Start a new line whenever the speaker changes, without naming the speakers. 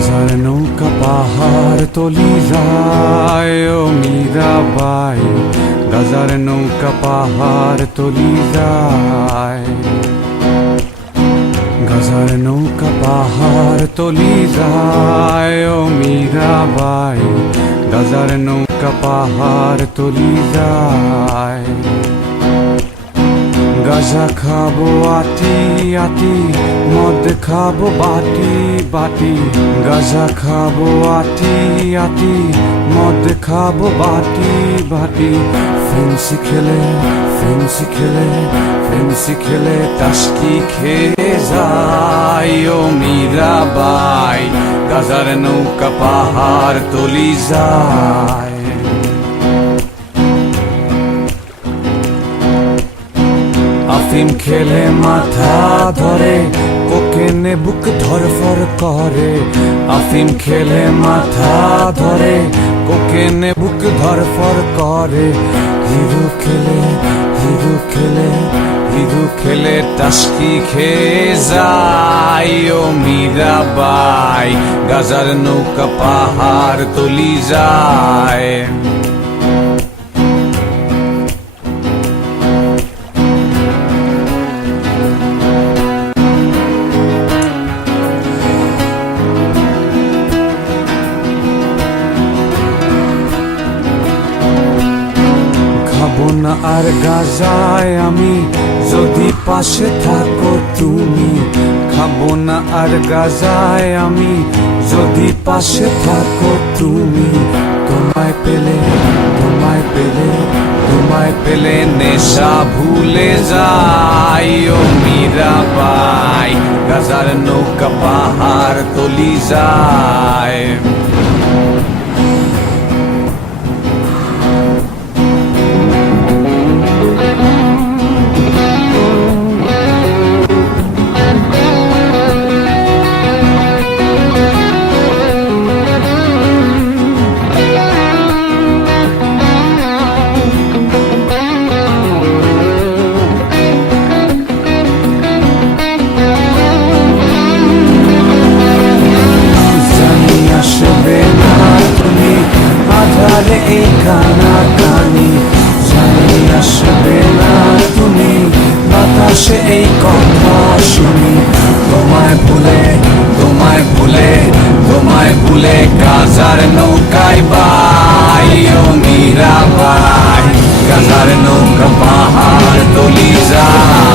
গাজার নৌকা পাহাড় তলি যায়, ও মীরাবাই। গাজার নৌকা পাহাড় তলি যায়। গাজার নৌকা পাহাড় তলি যায়, ও মীরাবাই। গাজার নৌকা পাহাড় তলি যায়। গাজা খাব আটি আটি, মদ খাব বাটি বাটি। গাজা খাব আটি আটি, মদ খাব বাটি বাটি। ফেন্সি খেলে ফেন্সি খেলে ফেন্সি খেলে টাস্কি খেয়ে যায় ও মীরাবাই গাজার নৌকা পাহাড় তলি যায়। আফিম খেলে মাথা ধরে কোকেনে বুক ধরফর করে আফিম খেলে মাথা ধরে কোকেনে বুক ধরফর করে হিরো খেলে হিরো খেলে হিরো খেলে টাস্কি খেয়ে যায় ও মীরাবাই গাজার নৌকা পাহাড় তলি যায় না আর গাজায় আমি যদি পাশে থাকো তুমি, খাব না আর গাজায় আমি যদি পাশে থাকো তুমি। তোমায় পেলে তোমায় পেলে তোমায় পেলে নেশা ভুলে যাই ও মীরাবাই। গাজার নৌকা পাহাড় তলি যায়। বাতাসে এই কথা শুনি। তোমায় ভুলে তোমায় ভুলে তোমায় ভুলে গাজার নৌকায় বাই, ও মীরা বাই গাজার নৌকা পাহাড় তলি যায়।